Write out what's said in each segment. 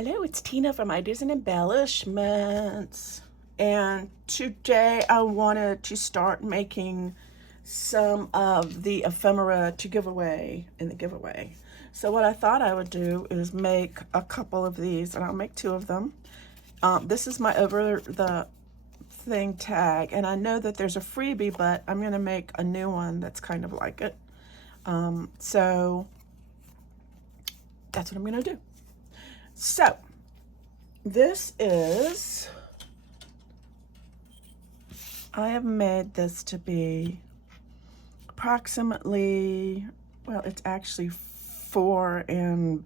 Hello, it's Tina from Ideas and Embellishments. And today I wanted to start making some of the ephemera to give away in the giveaway. So what I thought I would do is make a couple of these, and I'll make two of them. This is my over the thing tag, and I know that there's a freebie, but I'm going to make a new one that's kind of like it. So that's what I'm going to do. So this is, I have made this to be approximately, well, it's actually 4 and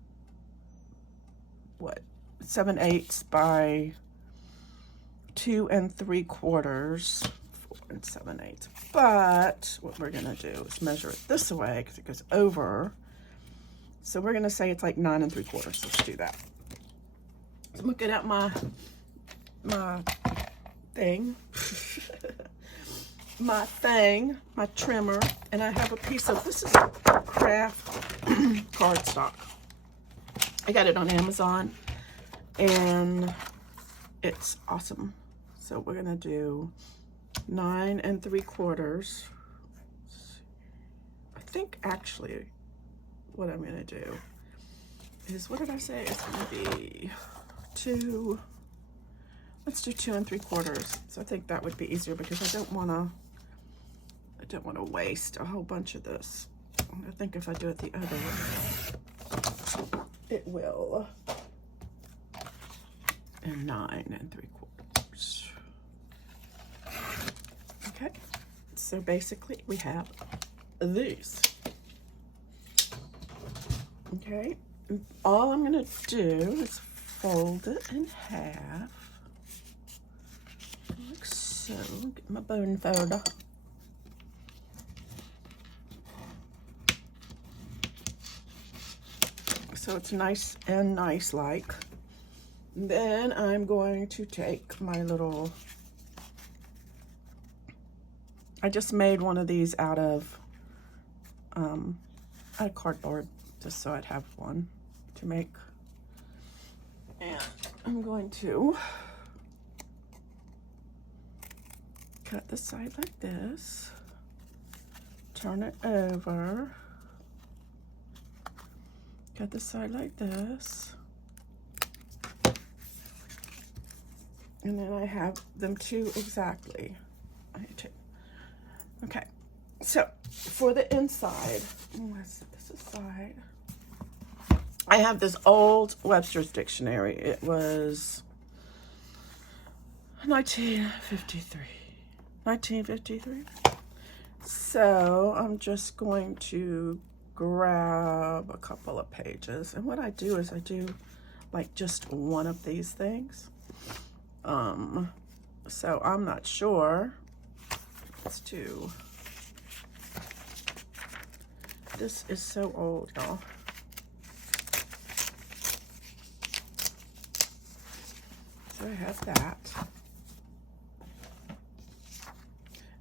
7/8 by 2 3/4, 4 and 7/8. But what we're gonna do is measure it this way because it goes over. So we're gonna say it's like 9 3/4. Let's do that. So I'm looking at my thing, my trimmer, and I have a piece of, this is craft cardstock. I got it on Amazon, and it's awesome. So we're gonna do 9 3/4. I think actually what I'm gonna do is, what did I say? It's gonna be 2. Let's do 2 3/4. So I think that would be easier because I don't wanna waste a whole bunch of this. I think if I do it the other way, it will. And 9 3/4. Okay, so basically we have these. Okay, all I'm gonna do is fold it in half, like so. Get my bone folder. So it's nice and nice-like. Then I'm going to take my little, I just made one of these out of cardboard, just so I'd have one to make. And I'm going to cut the side like this, turn it over, cut the side like this, and then I have them two exactly. Okay, so for the inside, let's set this aside. I have this old Webster's dictionary. It was 1953. So I'm just going to grab a couple of pages, and what I do is I do like just one of these things. So I'm not sure. Let's do, this is so old, y'all. So I have that.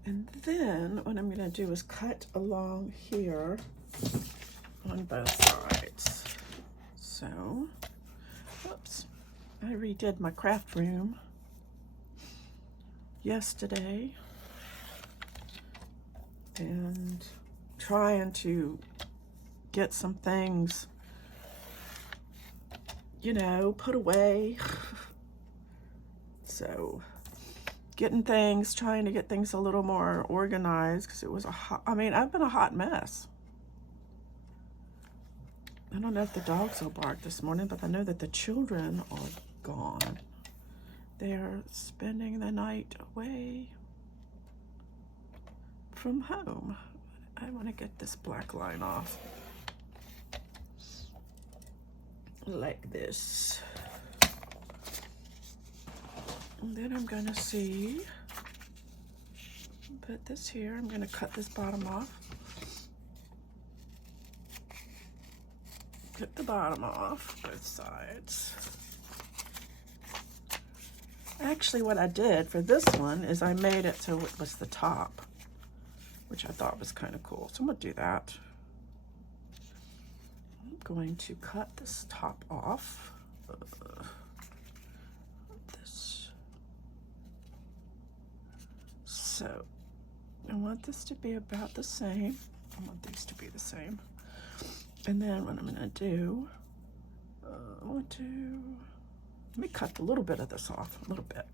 And then what I'm gonna do is cut along here on both sides. So, whoops, I redid my craft room yesterday, and trying to get some things, you know, put away. So trying to get things a little more organized, because it was I've been a hot mess. I don't know if the dogs will bark this morning, but I know that the children are gone. They're spending the night away from home. I want to get this black line off like this. And then I'm gonna put this here. I'm gonna cut this bottom off. Cut the bottom off, both sides. Actually, what I did for this one is I made it so it was the top, which I thought was kind of cool. So I'm gonna do that. I'm going to cut this top off this. So I want this to be about the same. I want these to be the same. And then what I'm gonna do, let me cut a little bit of this off, a little bit.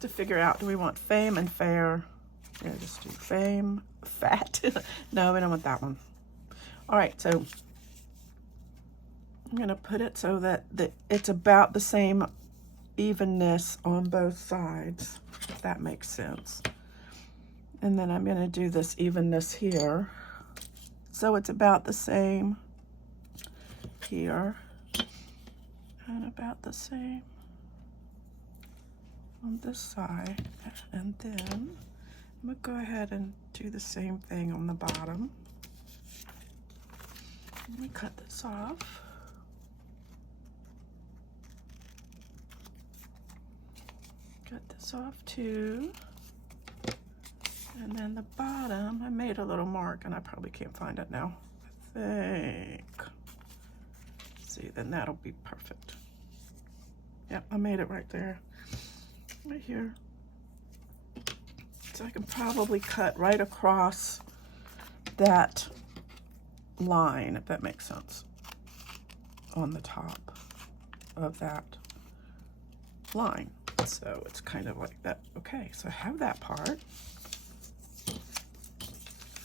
To figure out, do we want fame and fair? Yeah, just do fame, fat. No, we don't want that one. All right, so I'm gonna put it so that it's about the same evenness on both sides, if that makes sense. And then I'm gonna do this evenness here. So it's about the same here and about the same on this side. And then I'm gonna go ahead and do the same thing on the bottom. Let me cut this off. Cut this off too. And then the bottom, I made a little mark and I probably can't find it now, I think. See, then that'll be perfect. Yep, I made it right there, right here. So I can probably cut right across that line, if that makes sense, on the top of that line. So it's kind of like that. Okay, so I have that part.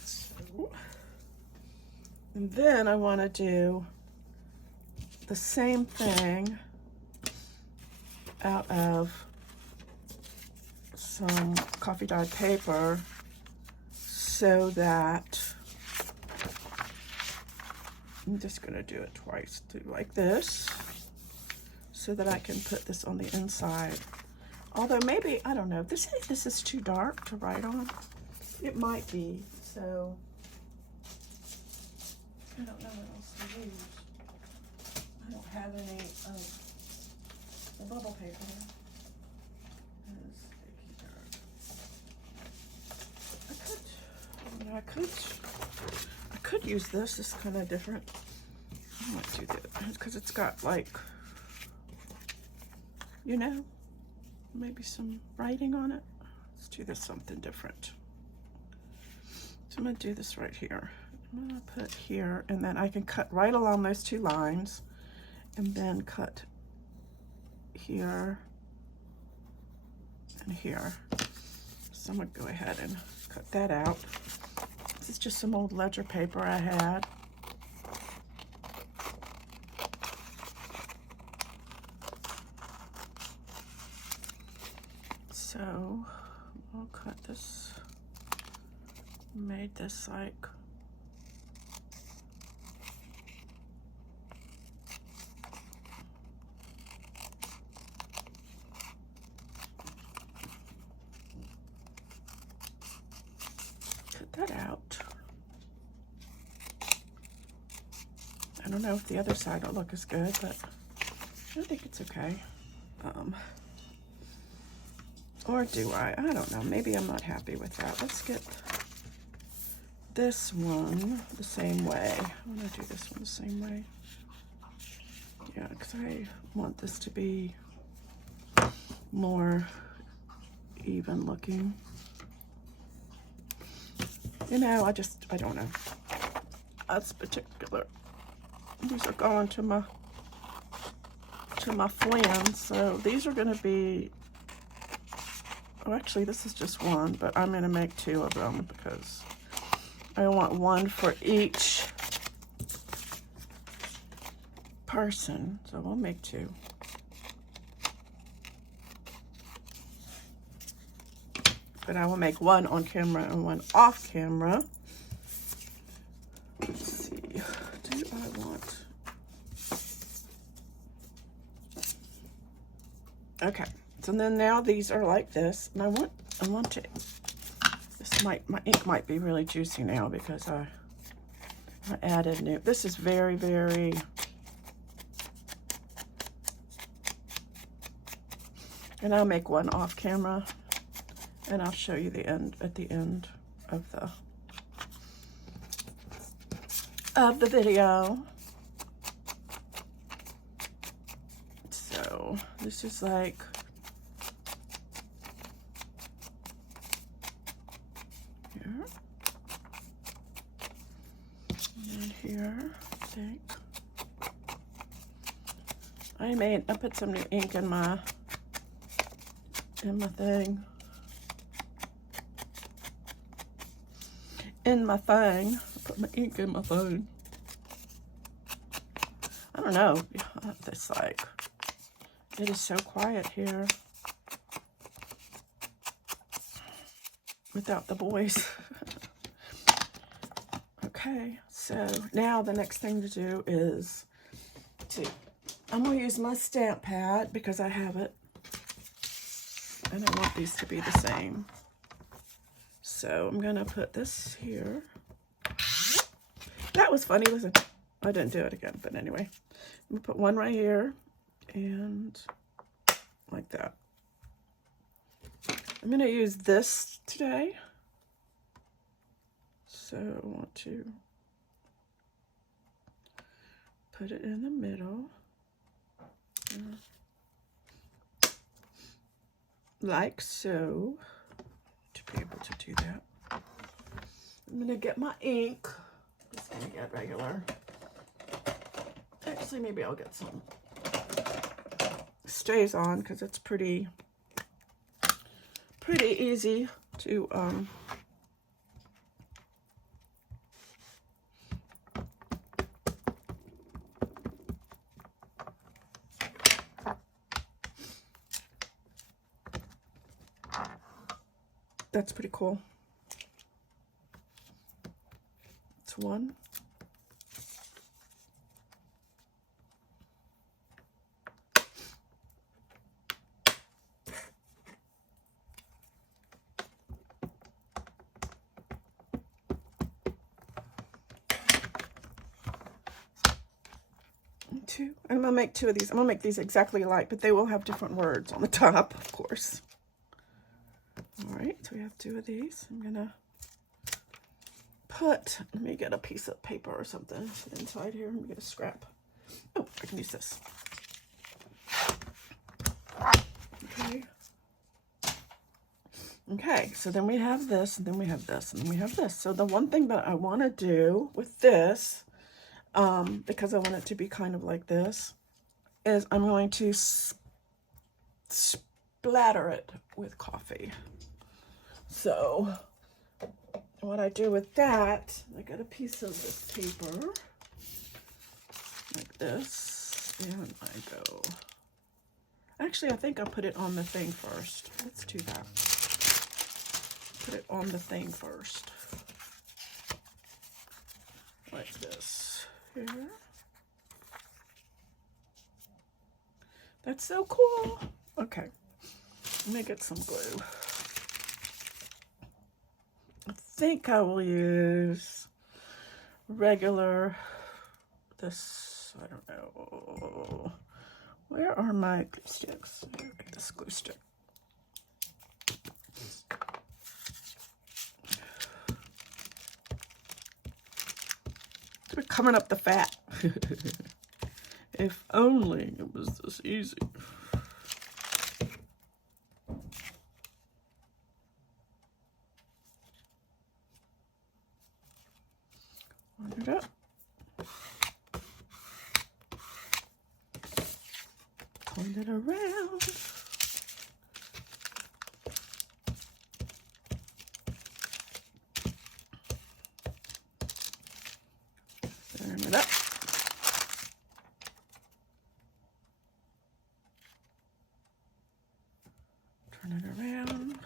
So, and then I want to do the same thing out of some coffee dyed paper so that I'm just going to do it twice, do like this, so that I can put this on the inside. Although maybe, I don't know, this is too dark to write on. It might be, so I don't know what else to use. I don't have any of the bubble paper. I could use this. It's kind of different. I might do that because it's got, like, you know, maybe some writing on it. Let's do this something different. So I'm gonna do this right here. I'm gonna put here, and then I can cut right along those two lines, and then cut here and here. So I'm gonna go ahead and cut that out. This is just some old ledger paper I had. So I'll cut this, made this like that out. I don't know if the other side will look as good, but I think it's okay. Or do I? I don't know. Maybe I'm not happy with that. Let's get this one the same way. I want to do this one the same way. Yeah, because I want this to be more even looking. You know, I don't know. That's particular. These are going to my flans. So these are going to be, oh, actually this is just one, but I'm going to make two of them because I want one for each person. So we'll make two. But I will make one on camera and one off camera. Let's see, do I want? Okay, so then now these are like this, and I want to, my ink might be really juicy now because I added new, this is very, very, and I'll make one off camera. And I'll show you the end at the end of the of the video. So this is like here and here, I think. I put some new ink in my thing. I put my ink in my phone. I don't know. It's like, it is so quiet here without the boys. Okay, so now the next thing to do is I'm going to use my stamp pad because I have it. And I want these to be the same. So I'm going to put this here. That was funny. Listen, I didn't do it again, but anyway. I'm going to put one right here and like that. I'm going to use this today. So I want to put it in the middle. Like so, to be able to do that. I'm gonna get my ink. Just gonna get regular. Actually, maybe I'll get some Stays On because it's pretty easy to that's pretty cool. It's one. Two. I'm gonna make two of these. I'm gonna make these exactly alike, but they will have different words on the top, of course. All right, so we have two of these. I'm gonna let me get a piece of paper or something inside here. Let me get a scrap. Oh, I can use this. Okay. Okay, so then we have this, and then we have this, and then we have this. So the one thing that I want to do with this, because I want it to be kind of like this, is I'm going to splatter it with coffee. So what I do with that, I get a piece of this paper like this, and I go, actually I think I'll put it on the thing first. Let's do that. Put it on the thing first. Like this. Here. That's so cool. Okay. Let me get some glue. I think I will use regular, this, I don't know. Where are my glue sticks? Here, get this glue stick. We're covering up the fat. If only it was this easy. Line it up. Turn it around. Turn it up. Turn it around.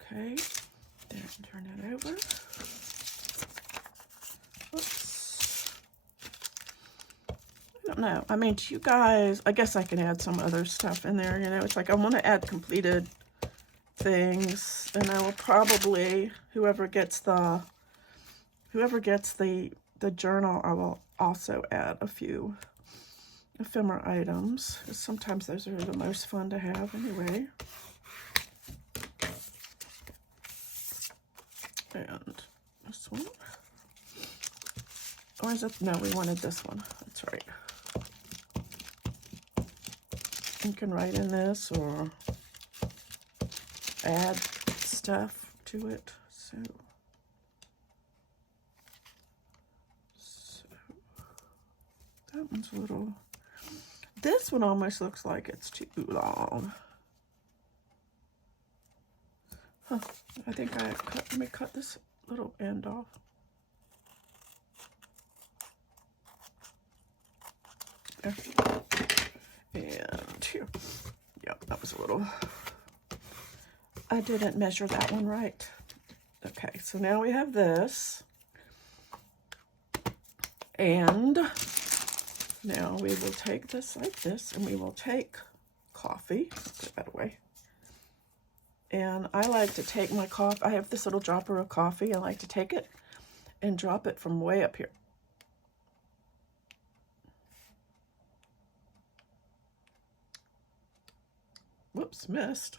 Okay, then turn it over. Oops. I don't know. I mean, to you guys, I guess I can add some other stuff in there. You know, it's like I want to add completed things, and I will probably, whoever gets the journal, I will also add a few ephemera items. Sometimes those are the most fun to have anyway. And this one. Or is it? No, we wanted this one. That's right. You can write in this or add stuff to it. So that one's a little, this one almost looks like it's too long. Huh, I think I cut, let me cut this little end off. There. And here. Yep, that was a little, I didn't measure that one right. Okay, so now we have this. And now we will take this like this, and we will take coffee. Put that away. And I like to take my coffee. I have this little dropper of coffee. I like to take it and drop it from way up here. Whoops, missed.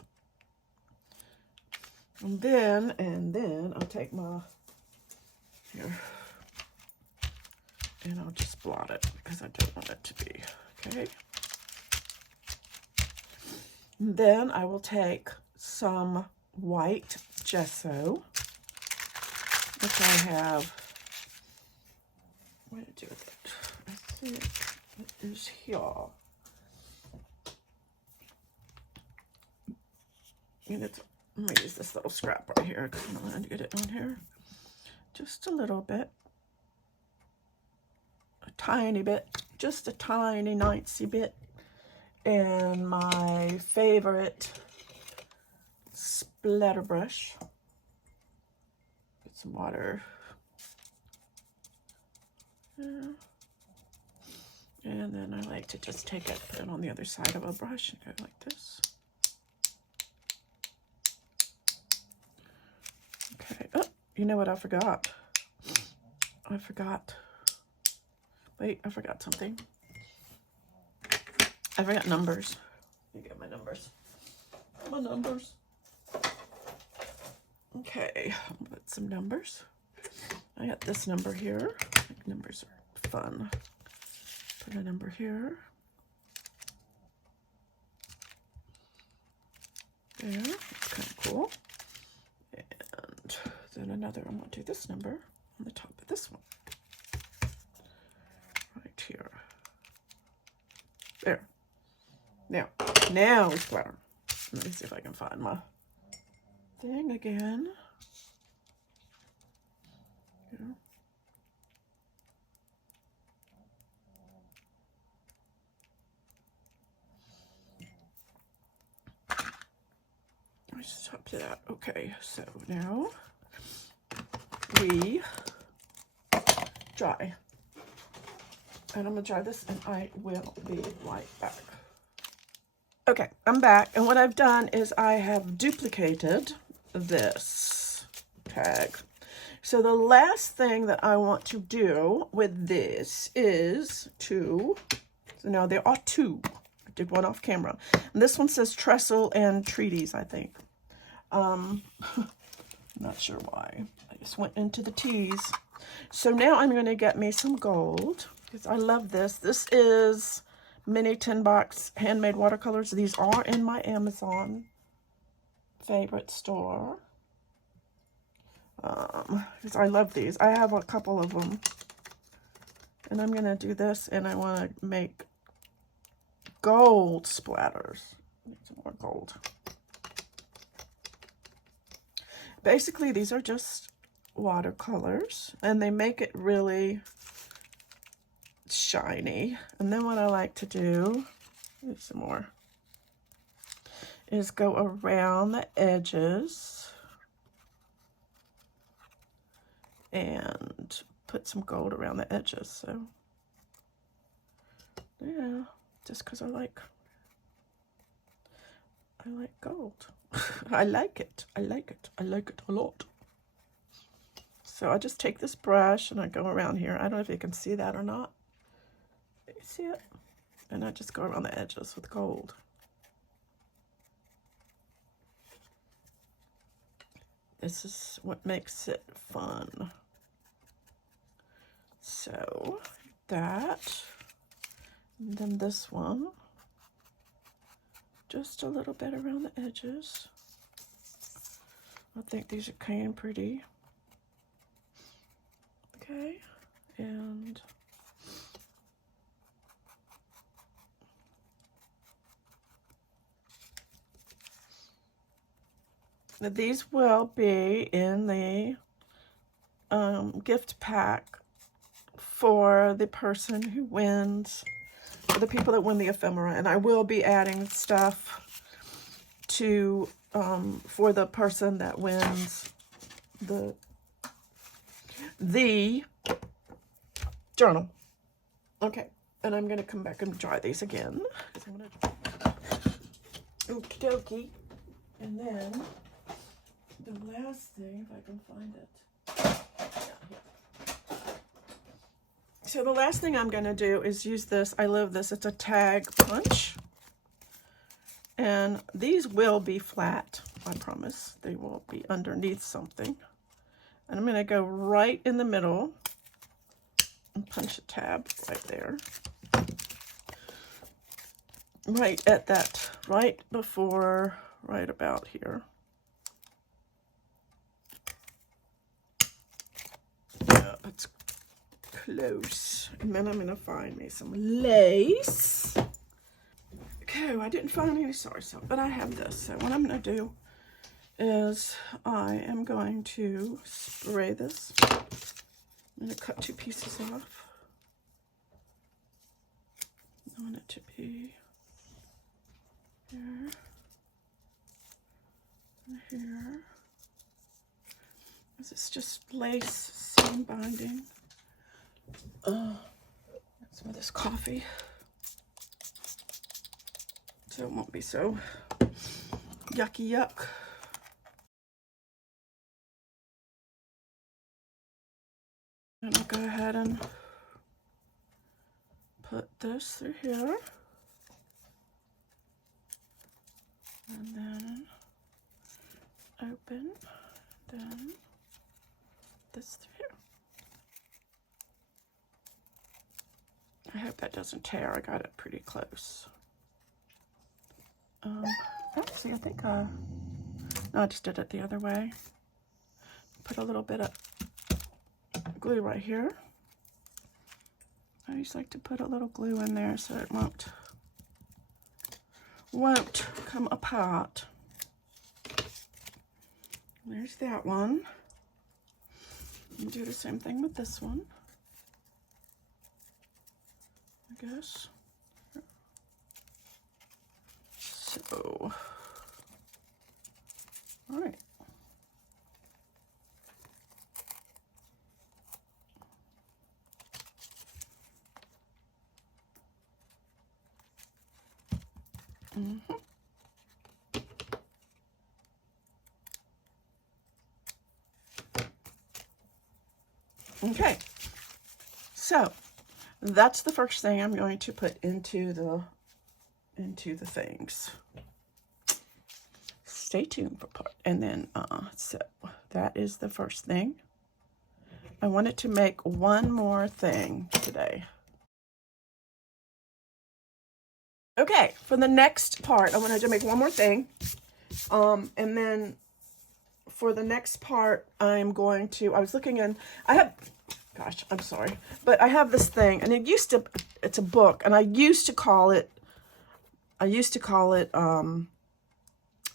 And then I'll take my, here, and I'll just blot it because I don't want it to be, okay? And then I will take some white gesso, which I have, what did I do with it? I think it is here. And it's, I'm gonna use this little scrap right here because I'm going to get it on here. Just a little bit. A tiny bit. Just a tiny, nicey bit. And my favorite splatter brush. Get some water. Yeah. And then I like to just take it, put it on the other side of a brush and go like this. Okay. Oh, you know what I forgot? Wait, I forgot something. I forgot numbers. Let me get my numbers. Okay, I'll put some numbers. I got this number here. I think numbers are fun. Put a number here. There, that's kind of cool. And then another, I'm going to do this number on the top of this one. Right here. There. Now we splatter. Let me see if I can find my thing again. Here. I just up to that. Okay, so now we dry. And I'm gonna dry this and I will be right back. Okay, I'm back, and what I've done is I have duplicated this tag. So the last thing that I want to do with this is to, so now there are two. I did one off camera. And this one says trestle and treaties, I think. Not sure why. I just went into the teas. So now I'm gonna get me some gold, because I love this. This is mini 10-box handmade watercolors. These are in my Amazon favorite store. Because I love these. I have a couple of them. And I'm going to do this, and I want to make gold splatters. Need some more gold. Basically, these are just watercolors, and they make it really shiny. And then what I like to do, need some more, is go around the edges and put some gold around the edges. So yeah, just because I like gold. I like it a lot. So I just take this brush and I go around here. I don't know if you can see that or not. You see it? And I just go around the edges with gold. This is what makes it fun. So that, and then this one, just a little bit around the edges. I think these are kind of pretty. Okay, and these will be in the gift pack for the person who wins, for the people that win the ephemera. And I will be adding stuff to for the person that wins the journal. Okay, and I'm gonna come back and dry these again. Okie dokie. And then the last thing, if I can find it. So the last thing I'm gonna do is use this. I love this. It's a tag punch. And these will be flat, I promise. They will be underneath something. And I'm gonna go right in the middle and punch a tab right there. Right at that, right before, right about here. Yeah, it's close. And then I'm gonna find me some lace. Okay, I didn't find any sour soap, but I have this. So what I'm gonna do is I am going to spray this. I'm gonna cut 2 pieces off. I want it to be here and here. This is just lace seam binding. Some of this coffee, so it won't be so yucky yuck. And I'll go ahead and put this through here. And then open, then this through here. I hope that doesn't tear. I got it pretty close. Actually, I think no, I just did it the other way. Put a little bit of glue right here. I always like to put a little glue in there so it won't come apart. There's that one. And do the same thing with this one, I guess. So, all right. Okay, so that's the first thing I'm going to put into the things. Stay tuned for part. And then so that is the first thing. I wanted to make one more thing today. Okay, for the next part, I wanted to make one more thing. And then for the next part, I'm going to, I was looking in, I have, gosh, I'm sorry, but I have this thing, and it's a book, and I used to call it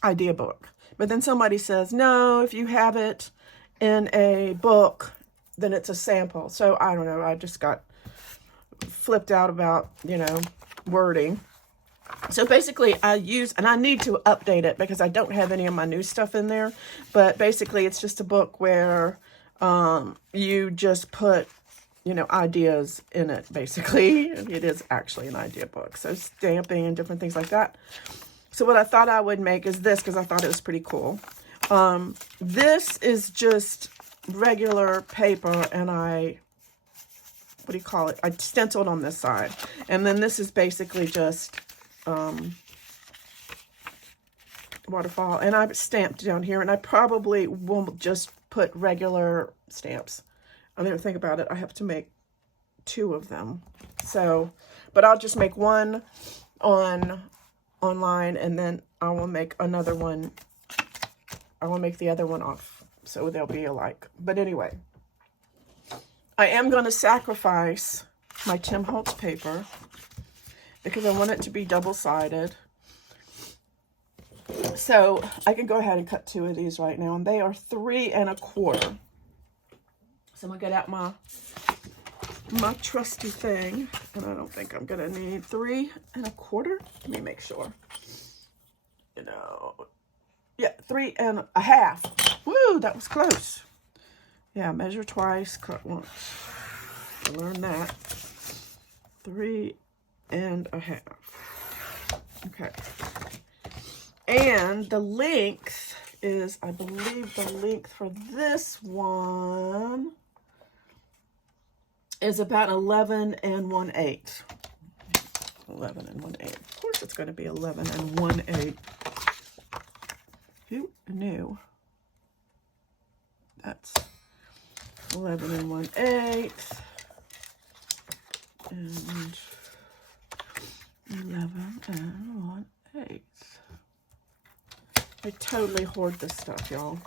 idea book. But then somebody says, no, if you have it in a book, then it's a sample. So I don't know, I just got flipped out about, wording. So basically I use, and I need to update it because I don't have any of my new stuff in there, but basically it's just a book where you just put, ideas in it, basically. It is actually an idea book. So stamping and different things like that. So what I thought I would make is this, because I thought it was pretty cool. This is just regular paper, and I stenciled on this side. And then this is basically just waterfall. And I've stamped down here, and I probably will just put regular stamps. I didn't think about it. I have to make 2 of them. So, but I'll just make one online, and then I will make another one. I will make the other one off, so they'll be alike. But anyway, I am going to sacrifice my Tim Holtz paper because I want it to be double-sided. So I can go ahead and cut 2 of these right now, and they are 3 1/4. So I'm gonna get out my trusty thing, and I don't think I'm gonna need 3 1/4. Let me make sure. You know, yeah, 3 1/2. Woo, that was close. Yeah, measure twice, cut once. I learned that. 3 1/2. Okay. And the length is, I believe the length for this one is about 11 1/8. 11 1/8. Of course it's going to be 11 1/8. Who knew? That's 11 1/8. And 11 1/8. I totally hoard this stuff, y'all.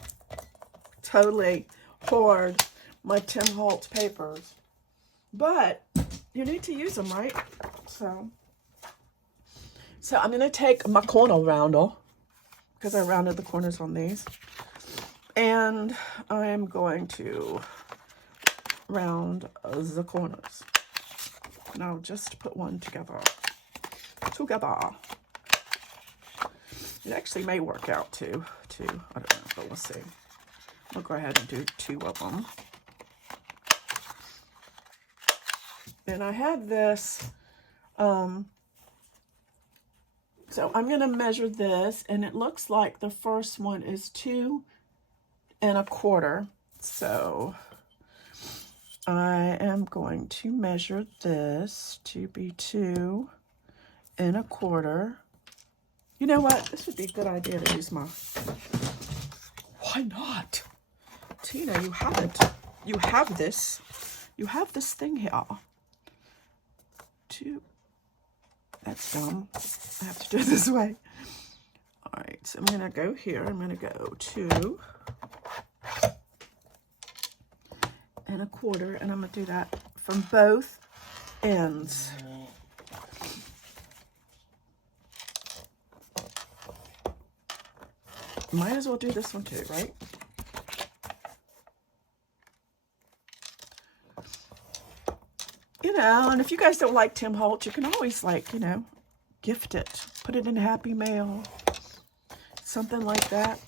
Totally hoard my Tim Holtz papers. But you need to use them, right? So I'm going to take my corner rounder, because I rounded the corners on these. And I am going to round the corners. And I'll just put one together. It actually may work out too. I don't know, but we'll see. I'll go ahead and do 2 of them. And I had this, so I'm going to measure this, and it looks like the first one is 2 1/4. So I am going to measure this to be 2 1/4. You know what? This would be a good idea to use my... Why not? Tina, you have it. You have this. You have this thing here. 2. That's dumb. I have to do it this way. All right, so I'm going to go here. I'm going to go 2 1/4, and I'm going to do that from both ends. Might as well do this one too, right? You know, and if you guys don't like Tim Holtz, you can always, like, you know, gift it. Put it in a Happy Mail. Something like that.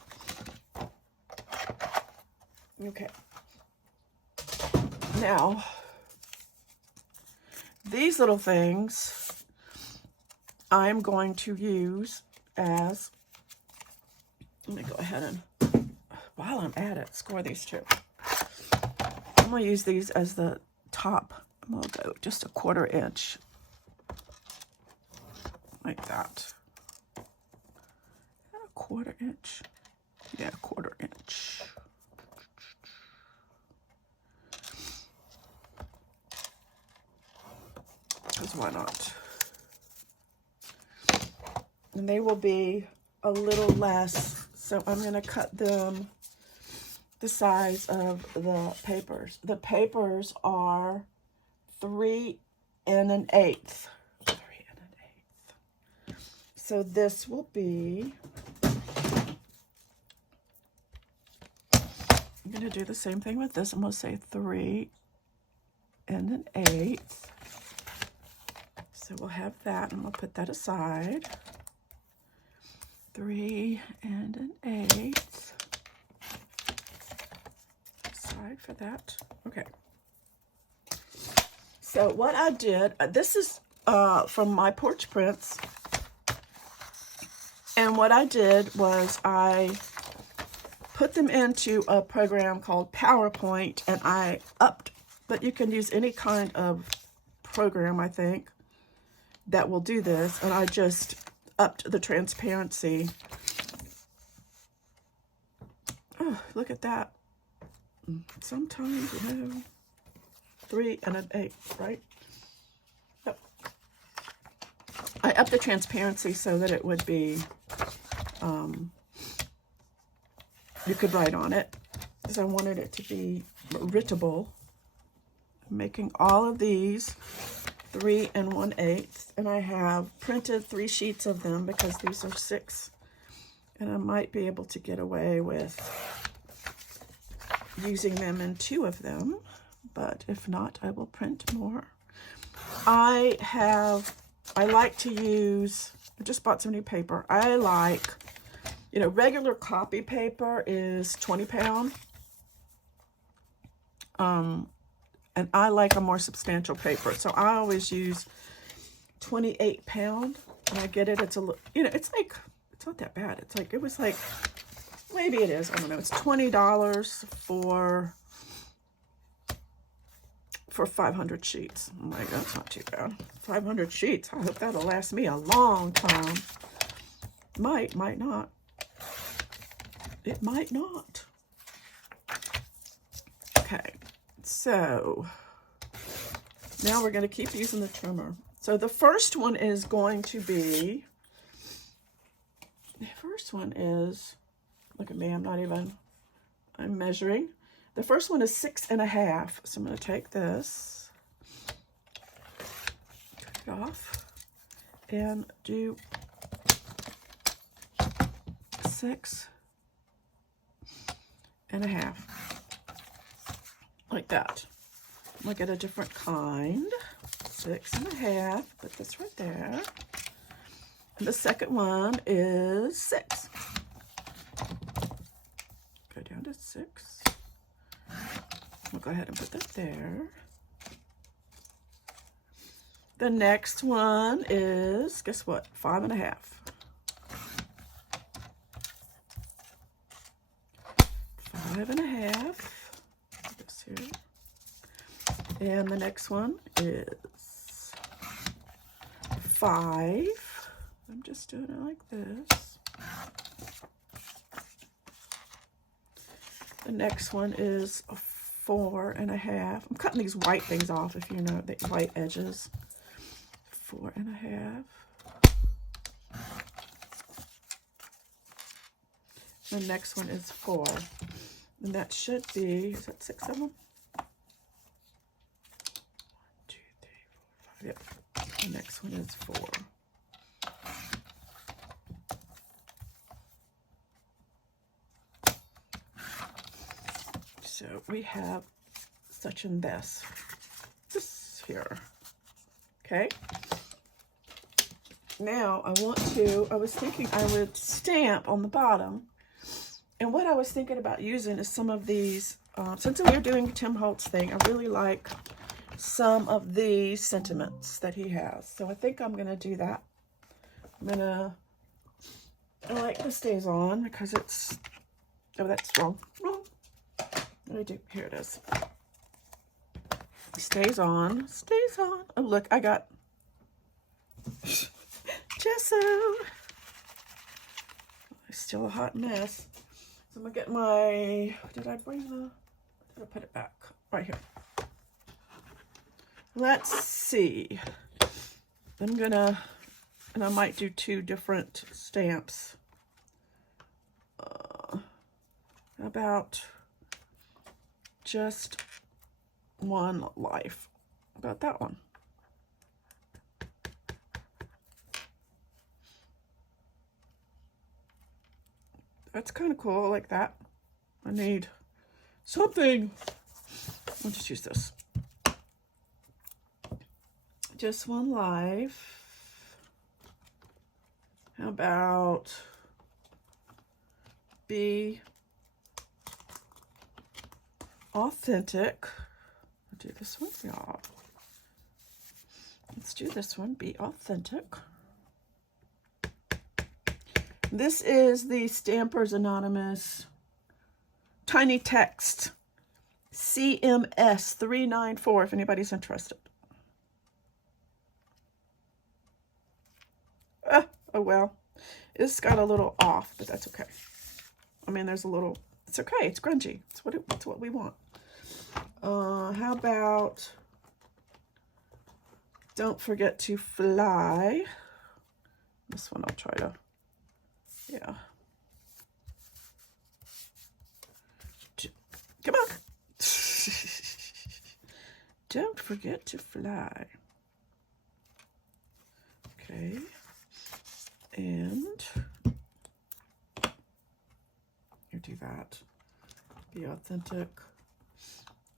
Okay. Now, these little things I'm going to use as... Let me go ahead and, while I'm at it, score these 2. I'm going to use these as the top. I'm going to go just a 1/4 inch. Like that. A 1/4 inch. Yeah, 1/4 inch. Because why not? And they will be a little less. So I'm going to cut them the size of the papers. The papers are 3 1/8. 3 1/8. So this will be, I'm going to do the same thing with this. I'm going to say 3 1/8. So we'll have that, and we'll put that aside. 3 1/8. Side for that. Okay. So what I did, this is from my Porch Prints. And what I did was I put them into a program called PowerPoint, and I upped, but you can use any kind of program, I think, that will do this. And I just upped the transparency look at that. Sometimes, you know, 3 and an 8, right? Yep. I upped the transparency so that it would be, you could write on it, because I wanted it to be writable. I'm making all of these 3 and 1/8, and I have printed 3 sheets of them because these are 6, and I might be able to get away with using them in 2 of them, but if not, I will print more. I like to use, I just bought some new paper. I like, you know, regular copy paper is 20 pound. And I like a more substantial paper. So I always use 28 pound. And I get it, it's a little, you know, it's like, it's not that bad. It's like, it was like, maybe it is, I don't know. It's $20 for 500 sheets. I'm like, that's not too bad. 500 sheets. I hope that'll last me a long time. Might not. It might not. Okay, so now we're going to keep using the trimmer. So the first one is going to be, look at me, I'm measuring. The first one is 6.5. So I'm going to take this, take it off, and do 6.5. Like that. I'm going to get a different kind. 6.5. Put this right there. And the second one is 6. Go down to 6. We'll go ahead and put that there. The next one is, guess what? 5.5. 5.5. This here. And the next one is 5. I'm just doing it like this. The next one is 4.5. I'm cutting these white things off, if you know, the white edges. 4.5. The next one is 4. And that should be, is that 6 of them? 1, 2, 3, 4, 5. Yep. The next one is 4. So we have such and this here. Okay. Now I was thinking I would stamp on the bottom. And what I was thinking about using is some of these, since we're doing Tim Holtz thing, I really like some of these sentiments that he has. So I think I'm going to do that. I like the stays on because it's, oh, that's wrong. What do I do? Here it is. Stays on. Oh, look, I got gesso. It's still a hot mess. So I'm gonna get my, did I put it back? Right here. Let's see. And I might do 2 different stamps. How about just one life? About that one. That's kind of cool. I like that. I need something. I'll just use this. Just one life. How about be authentic? I'll do this one, y'all. Let's do this one. Be authentic. This is the Stampers Anonymous Tiny Text CMS 394, if anybody's interested. Oh well, it's got a little off, but that's okay. I mean, there's a little It's okay. It's grungy. It's what we want. How about Don't Forget to Fly? This one I'll try to, yeah. Come on. Don't forget to fly. Okay. And you do that. Be authentic.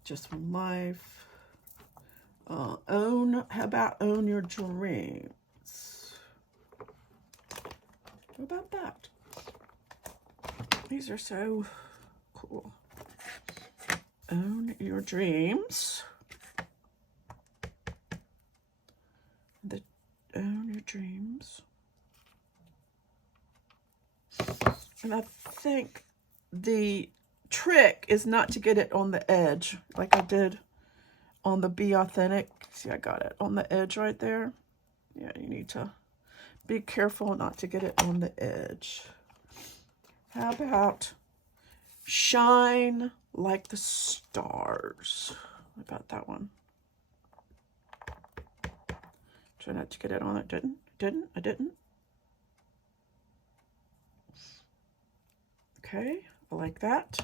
Just one life. How about own your dreams? How about that? These are so cool. Own your dreams. Own your dreams. And I think the trick is not to get it on the edge like I did on the Be Authentic. See, I got it on the edge right there. Yeah, you need to be careful not to get it on the edge. How about Shine Like the Stars? What about that one? Try not to get it on it. I didn't. Okay, I like that.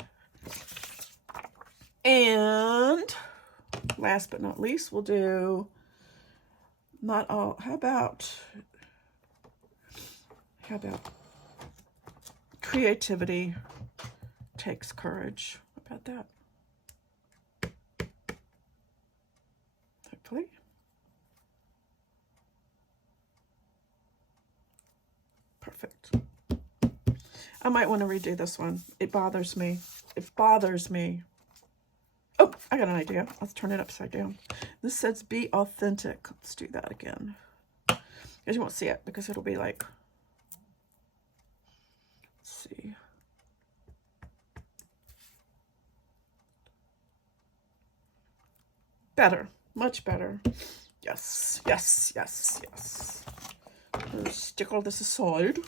And last but not least, we'll do not all. How about creativity takes courage? What about that? Hopefully. Perfect. I might want to redo this one. It bothers me. It bothers me. Oh, I got an idea. Let's turn it upside down. This says Be Authentic. Let's do that again. Because you won't see it because it'll be like, let's see. Better. Much better. Yes. Yes. Yes. Yes. Stick all this aside.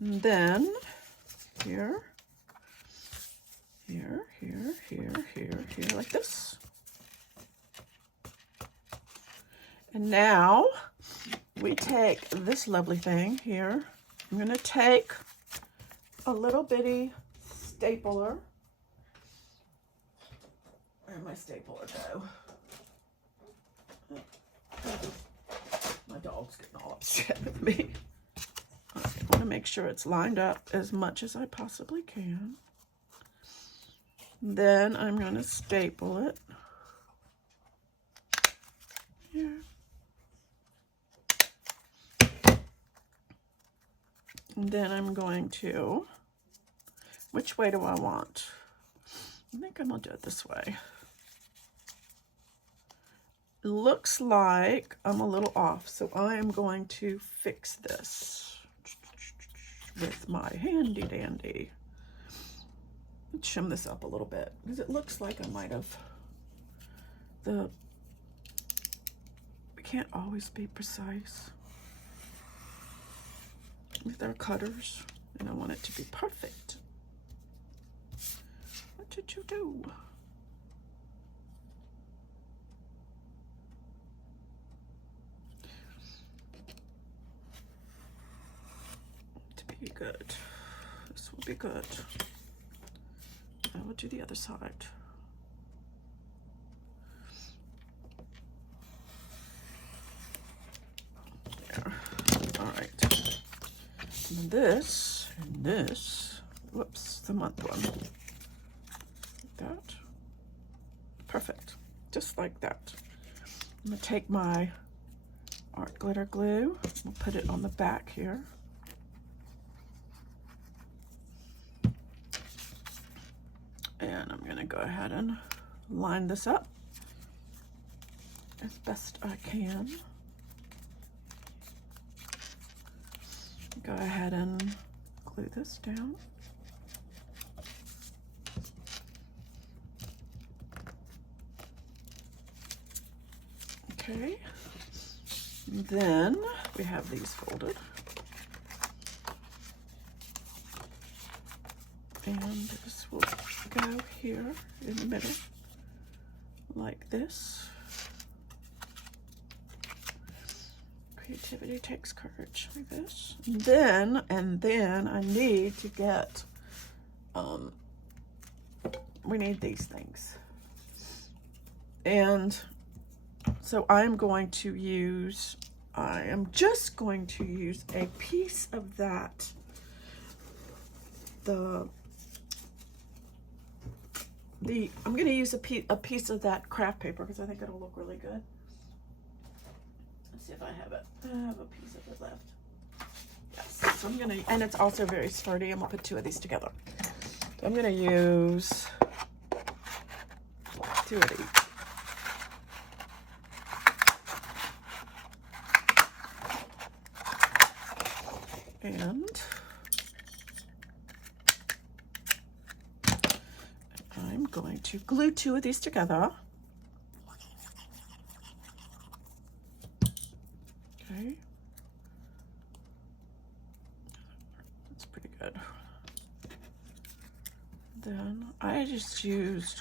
And then here, like this. And now we take this lovely thing here. I'm going to take a little bitty stapler. Where'd my stapler go? My dog's getting all upset with me. Okay, I want to make sure it's lined up as much as I possibly can. Then I'm going to staple it here. And then I'm going to, which way do I want? I think I'm going to do it this way. It looks like I'm a little off, so I am going to fix this with my handy dandy. Let's shim this up a little bit because it looks like I might have we can't always be precise with our cutters, and I want it to be perfect. What did you do? To be good. This will be good. I will do the other side. There. All right. And this, whoops, the month one. Like that. Perfect. Just like that. I'm going to take my art glitter glue. We'll put it on the back here. And I'm going to go ahead and line this up as best I can. Go ahead and glue this down. Okay. And then we have these folded. And this will go here in the middle, like this. Creativity takes courage, like this. And then I need to get, we need these things. And so I am just going to use a piece of that, I'm going to use a piece of that craft paper because I think it'll look really good. Let's see if I have it. I have a piece of it left. Yes. So I'm going to, and it's also very sturdy. I'm going to put 2 of these together. So I'm going to use 2 of these. And I'm going to glue 2 of these together. Okay. That's pretty good. Then I just used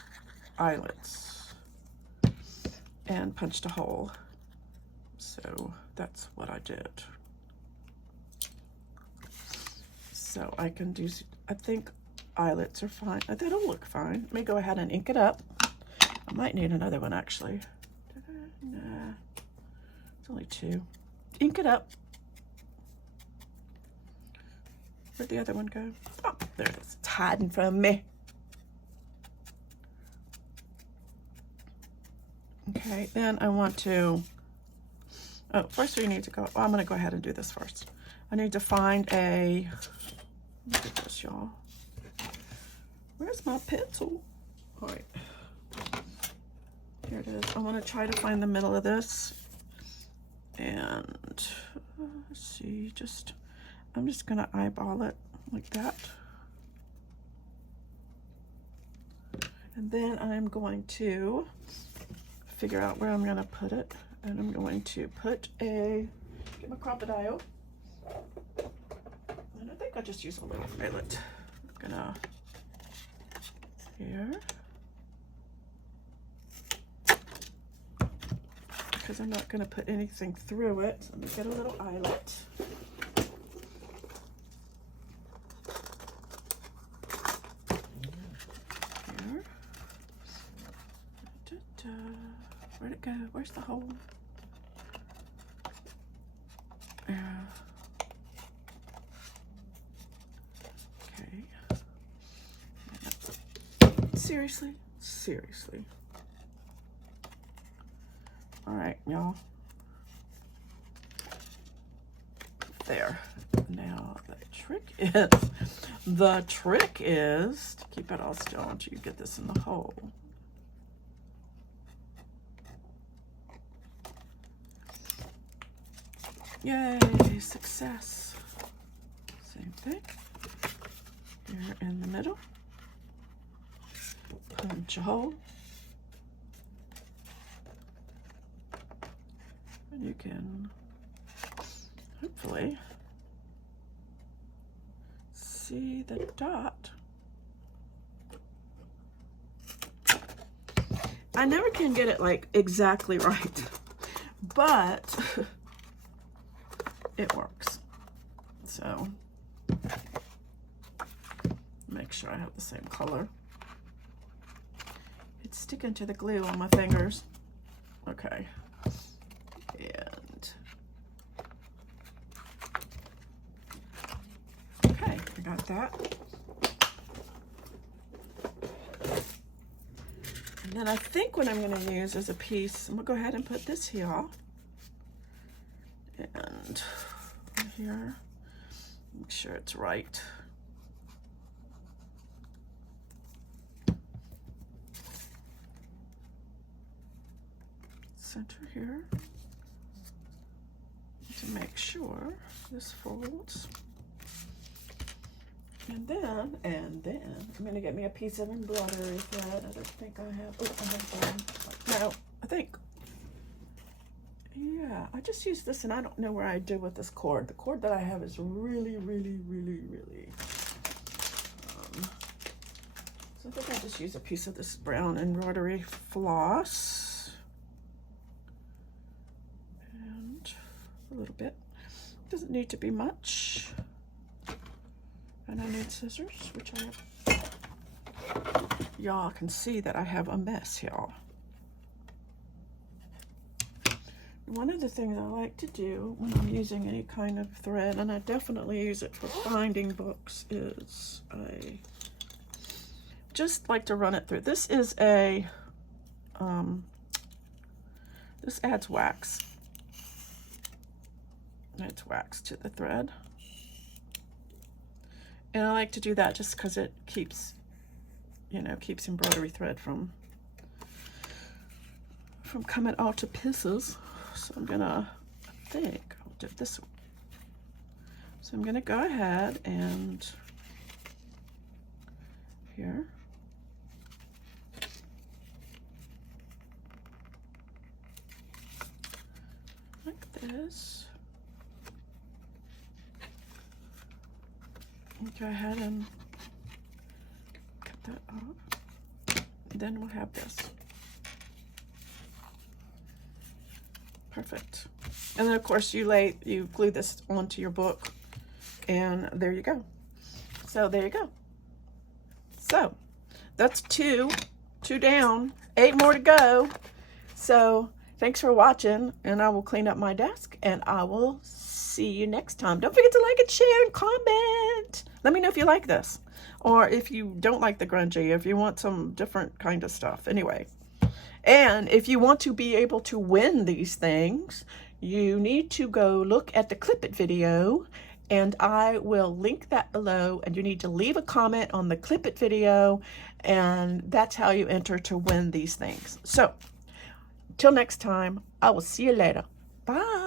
eyelets and punched a hole. So that's what I did. So I can do, I think eyelets are fine. That'll look fine. Let me go ahead and ink it up. I might need another one actually. Nah, it's only 2. Ink it up. Where'd the other one go? Oh, there it is. It's hiding from me. Okay, then I want to, oh, first we need to go, well, I'm going to go ahead and do this first. I need to find a, look at this, y'all. Where's my pencil? All right. Here it is. I want to try to find the middle of this. And let's see, I'm just going to eyeball it like that. And then I'm going to figure out where I'm going to put it. And I'm going to put get my crocodile. And I think I'll just use a little eyelet. I'm gonna, here. Because I'm not gonna put anything through it. So let me get a little eyelet. Here. Where'd it go? Where's the hole? Okay. Seriously? Seriously. All right, y'all. There. Now the trick is to keep it all still until you get this in the hole. Yay, success. Same thing. Here in the middle. Punch a hole. And you can hopefully see the dot. I never can get it like exactly right, but it works. So make sure I have the same color. It's sticking to the glue on my fingers. Okay. And okay, I got that. And then I think what I'm going to use is a piece. I'm going to go ahead and put this here. And here, make sure it's right. Center here to make sure this folds. And then I'm gonna get me a piece of embroidery thread. I don't think I have. Oh, I have one. No, I think. Yeah, I just used this, and I don't know where I did with this cord. The cord that I have is really So I think I'll just use a piece of this brown embroidery floss. And a little bit. Doesn't need to be much. And I need scissors, which I have. Y'all can see that I have a mess, y'all. One of the things I like to do when I'm using any kind of thread, and I definitely use it for binding books, is I just like to run it through. This is a, this adds wax. It's wax to the thread. And I like to do that just because it keeps, you know, keeps embroidery thread from coming all to pieces. So I'm gonna, I think I'll do it this way. So I'm gonna go ahead and here. Like this. And go ahead and cut that off. And then we'll have this. Perfect. And then of course you glue this onto your book, and there you go. So there you go. So that's two down, 8 more to go. So thanks for watching, and I will clean up my desk, and I will see you next time. Don't forget to like and share and comment. Let me know if you like this, or if you don't like the grungy, if you want some different kind of stuff. Anyway. And if you want to be able to win these things, you need to go look at the Clip It video, and I will link that below, and you need to leave a comment on the Clip It video, and that's how you enter to win these things. So, till next time, I will see you later. Bye.